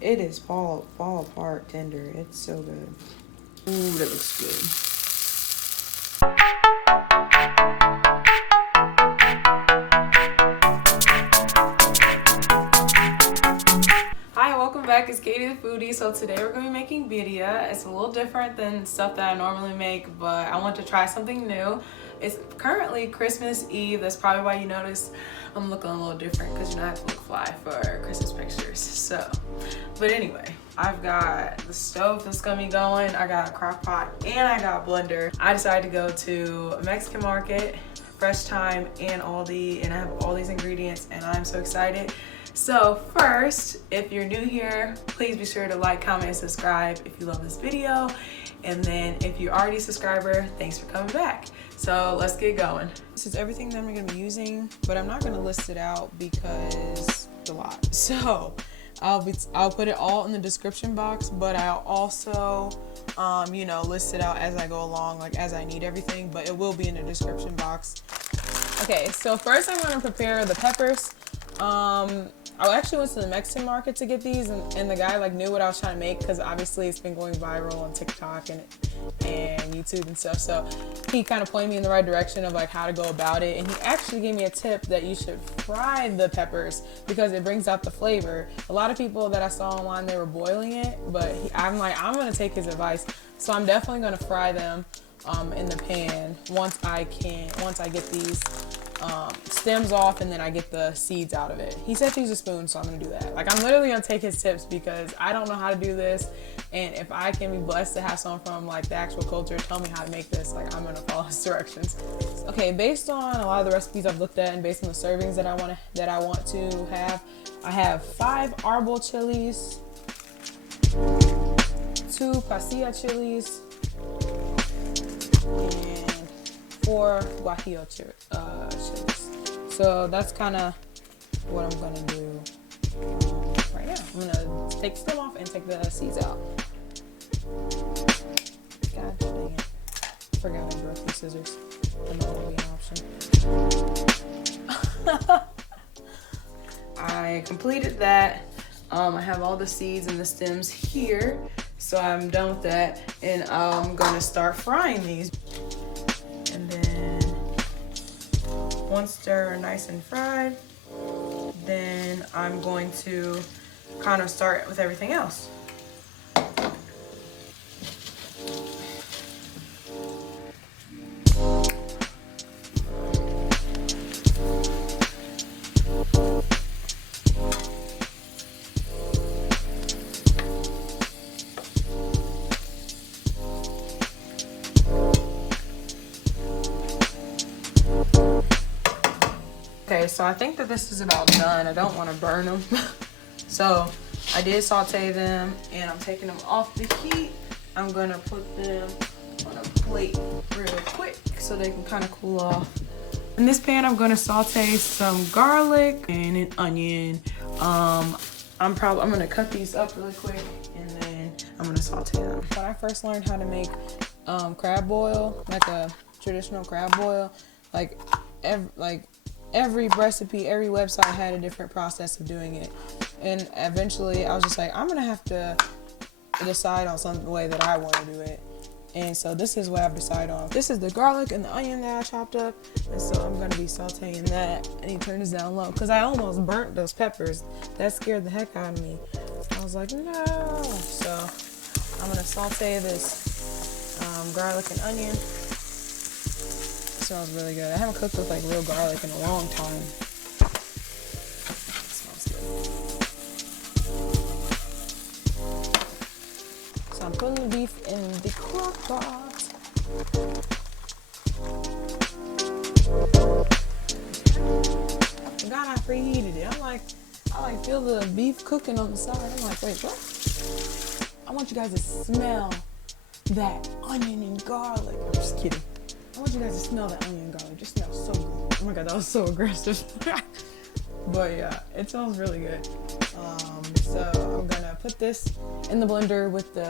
it is fall apart tender. It's so good. Ooh, that looks good. Welcome back, it's Katie the Foodie. So today we're going to be making birria. It's a little different than stuff that I normally make, but I want to try something new. It's currently Christmas Eve. That's probably why you notice I'm looking a little different, because you know I have to look fly for Christmas pictures. So, but anyway, I've got the stove that's going to be going. I got a crock pot and I got a blender. I decided to go to a Mexican market, Fresh Time, and Aldi, and I have all these ingredients and I'm so excited. So first, if you're new here, please be sure to like, comment, and subscribe if you love this video. And then if you're already a subscriber, thanks for coming back. So let's get going. This is everything that I'm gonna be using, but I'm not gonna list it out because it's a lot. So I'll put it all in the description box, but I'll also you know, list it out as I go along, like as I need everything, but it will be in the description box. Okay, so first I'm gonna prepare the peppers. I actually went to the Mexican market to get these, and the guy like knew what I was trying to make, because obviously it's been going viral on TikTok and YouTube and stuff. So he kind of pointed me in the right direction of like how to go about it, and he actually gave me a tip that you should fry the peppers because it brings out the flavor. A lot of people that I saw online, they were boiling it, but I'm like, I'm gonna take his advice, so I'm definitely gonna fry them in the pan once I get these stems off, and then I get the seeds out of it. He said to use a spoon, so I'm gonna do that. Like, I'm literally gonna take his tips because I don't know how to do this, and if I can be blessed to have someone from like the actual culture tell me how to make this, like, I'm gonna follow his directions. Okay, based on a lot of the recipes I've looked at and based on the servings that I want to have, I have 5 Arbol chilies, 2 Pasilla Chiles, and 4 Guajillo Chiles. So that's kind of what I'm gonna do right now. I'm gonna take the stem off and take the seeds out. God dang it. Forgot I broke these scissors. And that will be an option. I completed that. I have all the seeds and the stems here. So I'm done with that. And I'm gonna start frying these. And then once they're nice and fried, then I'm going to kind of start with everything else. Okay, so I think that this is about done. I don't want to burn them. So I did saute them, and I'm taking them off the heat. I'm gonna put them on a plate real quick so they can kind of cool off. In this pan, I'm gonna saute some garlic and an onion. I'm gonna cut these up really quick, and then I'm gonna saute them. When I first learned how to make crab boil, like a traditional crab boil, every recipe, every website had a different process of doing it, and eventually I was just like, I'm gonna have to decide on the way that I want to do it. And so this is what I've decided on. This is the garlic and the onion that I chopped up, and so I'm gonna be sauteing that. And he turned this down low because I almost burnt those peppers. That scared the heck out of me. I was like, no. So I'm gonna saute this garlic and onion. Smells really good. I haven't cooked with like real garlic in a long time. It smells good. So I'm putting the beef in the crock pot. I forgot I preheated it. I feel the beef cooking on the side. I'm like, wait, what? I want you guys to smell that onion and garlic. I'm just kidding. I want you guys to smell that onion and garlic. It just smells so good. Oh my god, that was so aggressive. But yeah, it smells really good. So I'm gonna put this in the blender with the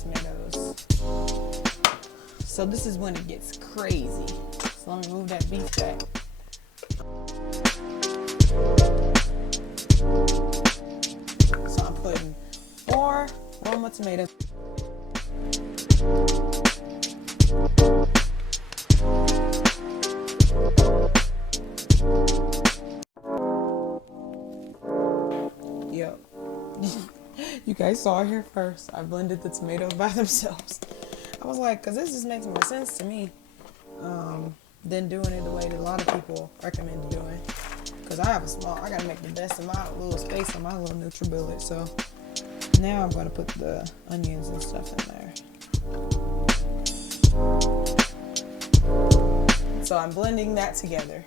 tomatoes. So this is when it gets crazy. So let me move that beef back. tomatoes. Yep. You guys saw it here first. I blended the tomatoes by themselves. I was like, because this just makes more sense to me than doing it the way that a lot of people recommend doing. Because I gotta make the best of my little space on my little NutriBullet. So now I'm gonna put the onions and stuff in there. So I'm blending that together.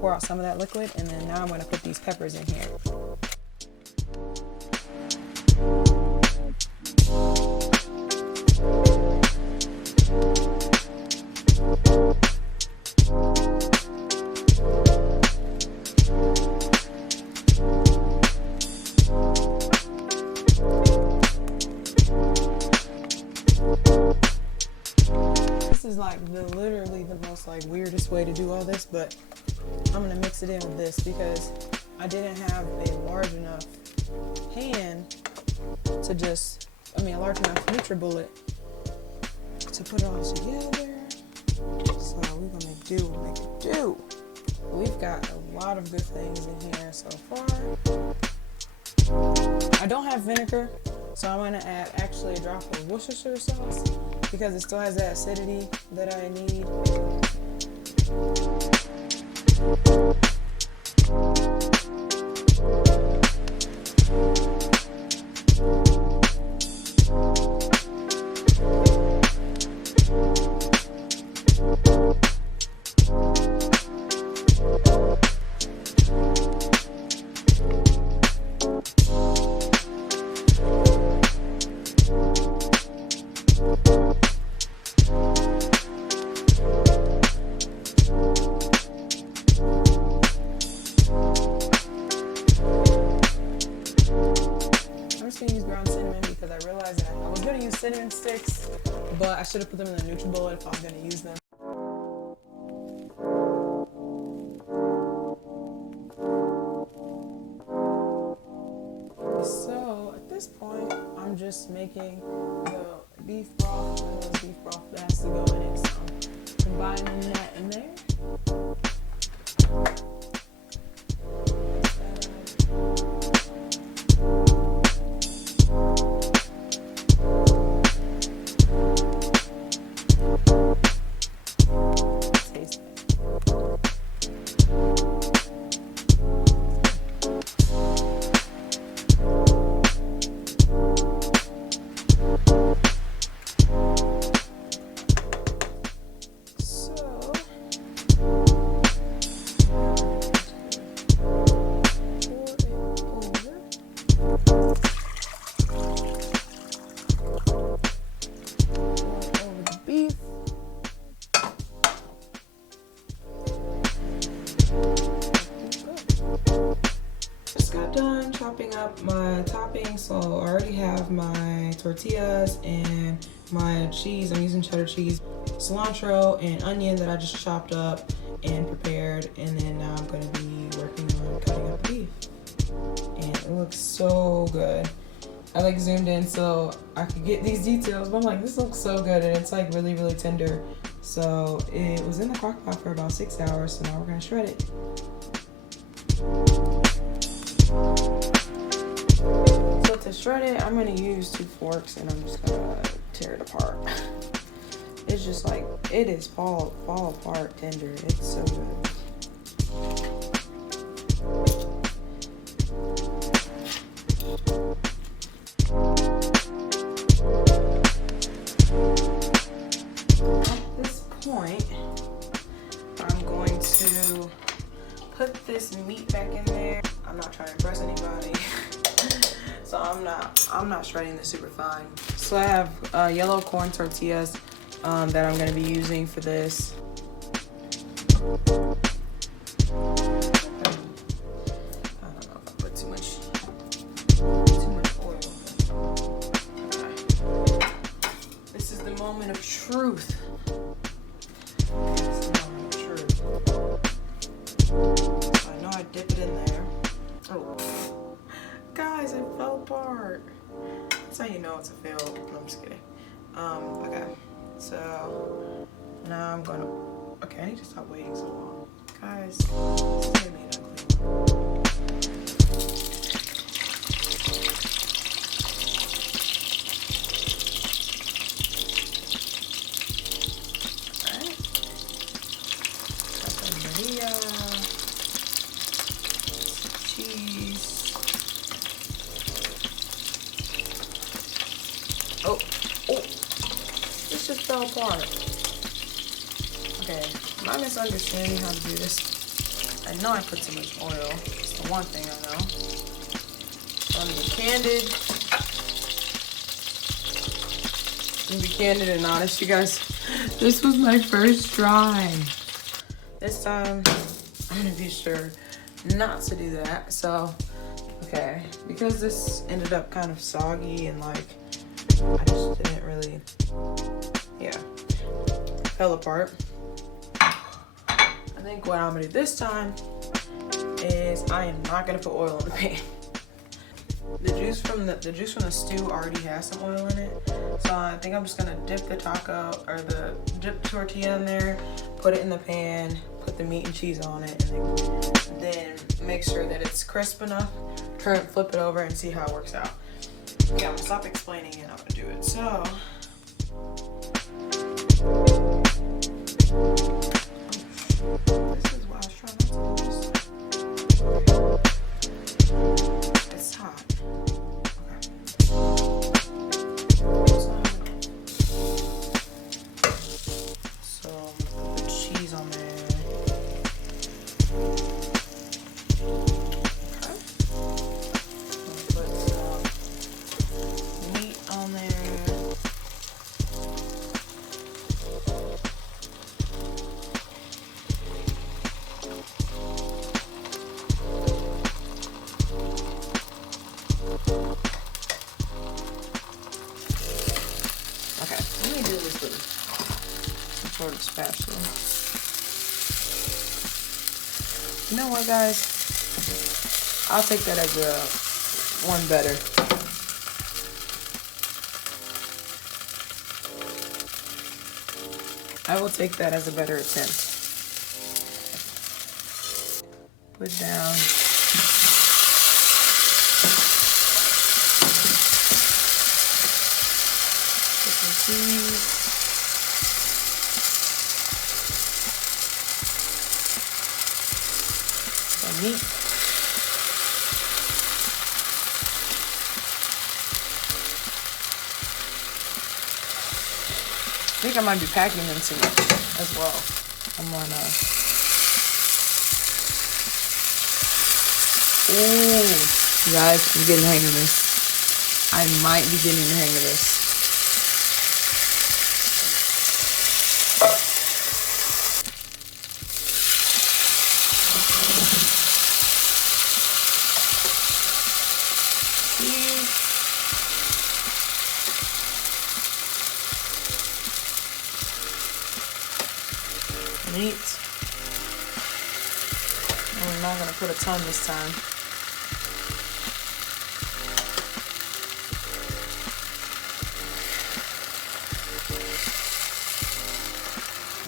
Pour out some of that liquid, and then now I'm going to put these peppers in here. This is like literally the most like weirdest way to do all this, but I'm gonna mix it in with this because I didn't have a large enough hand to a large enough NutriBullet to put it all together. So we're gonna make it do. We've got a lot of good things in here so far. I don't have vinegar, so I'm gonna add actually a drop of Worcestershire sauce because it still has that acidity that I need. Cinnamon sticks, but I should have put them in the NutriBullet if I was going to use them. So at this point, I'm just making the beef broth, and there's beef broth that has to go in it, so I'm combining that in there. Chopping up my toppings, so I already have my tortillas and my cheese. I'm using cheddar cheese, cilantro, and onion that I just chopped up and prepared, and then now I'm going to be working on cutting up the beef, and it looks so good. I like zoomed in so I could get these details, but I'm like, this looks so good, and it's like really tender. So it was in the crock pot for about 6 hours, so now we're going to shred it. So to shred it, I'm going to use 2 forks, and I'm just going to tear it apart. It's just like, it is fall apart tender. It's so good. At this point, I'm going to put this meat back in there. I'm not trying to impress anybody. So I'm not shredding this super fine. So I have yellow corn tortillas that I'm going to be using for this. I don't know if I put too much oil. dip it in there. Oh, guys, it fell apart. That's how you know it's a fail. No, I'm just kidding. Okay, so now I'm gonna. Okay, I need to stop waiting so long, guys. This is gonna be an ugly. Oh, this just fell apart. Okay, am I misunderstanding how to do this? I know I put too much oil. It's the one thing I know. So I'm gonna be candid. I'm gonna be candid and honest, you guys. This was my first try. This time, I'm gonna be sure not to do that. So, okay, because this ended up kind of soggy and like, I just didn't really, yeah, fell apart. I think what I'm gonna do this time is I am not gonna put oil in the pan. The juice from the stew already has some oil in it, so I think I'm just gonna dip the tortilla in there, put it in the pan, put the meat and cheese on it, and then make sure that it's crisp enough. Flip it over and see how it works out. Okay, I'm gonna stop explaining and I'm gonna do it. So, this is what I was trying not to do. It's hot. Okay. So, put the cheese on there. Sort of spatula. You know what, guys? I'll take that as a one better. I will take that as a better attempt. Put down. Put some cheese. Meat. I think I might be packing them too much as well. I'm gonna. Ooh, guys, I'm getting the hang of this. I might be getting the hang of this. Meat. And we're not going to put a ton this time.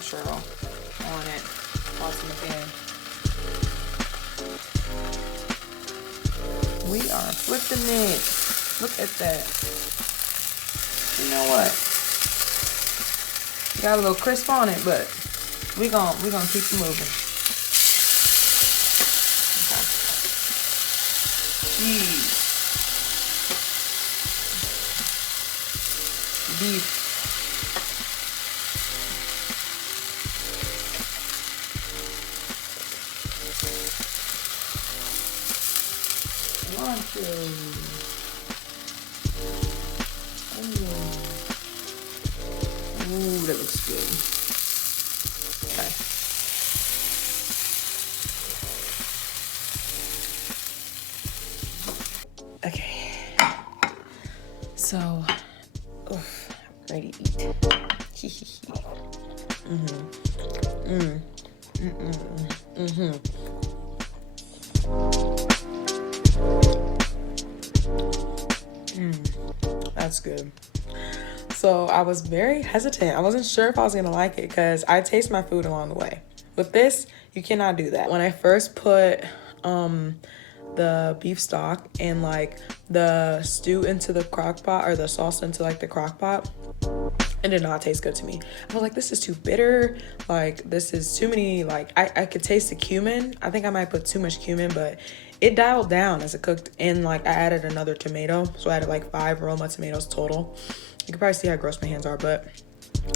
Sure, on it. Toss in the pan. We are flipping it. Look at that. You know what? Got a little crisp on it, but we're gonna keep it moving. Okay. Cheese. Beef. Cilantro. Ooh, that looks good. Okay. Okay. So, oof, I'm ready to eat. That's good. So I was very hesitant. I wasn't sure if I was gonna like it because I taste my food along the way. With this, you cannot do that. When I first put the beef stock and like the stew into the crock pot, or the sauce into like the crock pot, it did not taste good to me. I was like, this is too bitter. Like, this is too many, like, I could taste the cumin. I think I might put too much cumin, but it dialed down as it cooked. And like, I added another tomato. So I added like 5 Roma tomatoes total. You can probably see how gross my hands are, but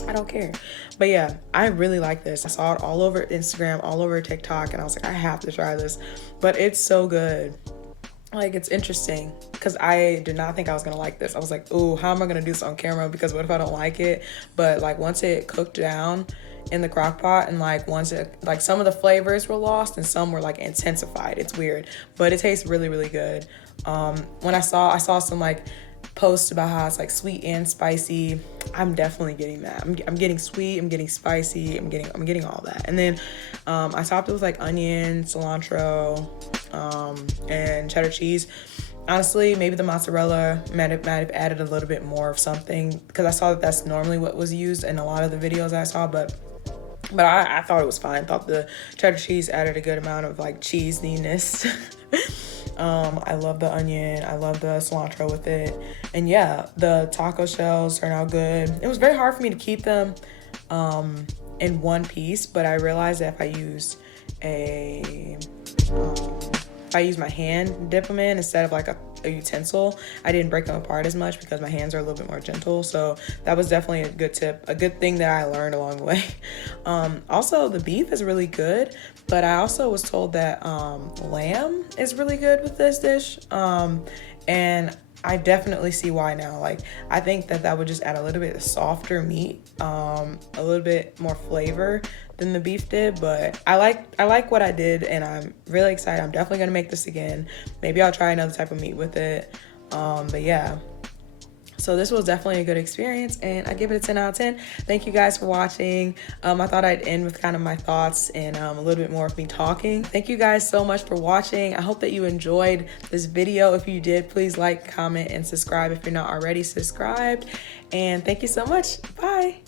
I don't care. But yeah, I really like this. I saw it all over Instagram, all over TikTok, and I was like, I have to try this. But it's so good. Like, it's interesting because I did not think I was gonna like this. I was like, ooh, how am I gonna do this on camera? Because what if I don't like it? But like, once it cooked down in the crock pot, and like once it, like, some of the flavors were lost and some were like intensified. It's weird, but it tastes really, really good. When I saw some like posts about how it's like sweet and spicy. I'm definitely getting that. I'm getting sweet, I'm getting spicy, I'm getting all that. And then I topped it with like onion, cilantro, and cheddar cheese. Honestly, maybe the mozzarella might have added a little bit more of something, because I saw that that's normally what was used in a lot of the videos I saw, but I thought it was fine. I thought the cheddar cheese added a good amount of like cheesiness. I love the onion, I love the cilantro with it. And yeah, the taco shells turned out good. It was very hard for me to keep them in one piece, but I realized that if I use my hand, dip them in instead of like a utensil, I didn't break them apart as much because my hands are a little bit more gentle. So that was definitely a good tip, a good thing that I learned along the way. Also, the beef is really good, but I also was told that lamb is really good with this dish. And I definitely see why now. Like, I think that would just add a little bit of softer meat, a little bit more flavor than the beef did. But I like what I did, and I'm really excited. I'm definitely gonna make this again. Maybe I'll try another type of meat with it. But yeah. So this was definitely a good experience, and I give it a 10 out of 10. Thank you guys for watching. I thought I'd end with kind of my thoughts and a little bit more of me talking. Thank you guys so much for watching. I hope that you enjoyed this video. If you did, please like, comment, and subscribe if you're not already subscribed. And thank you so much. Bye.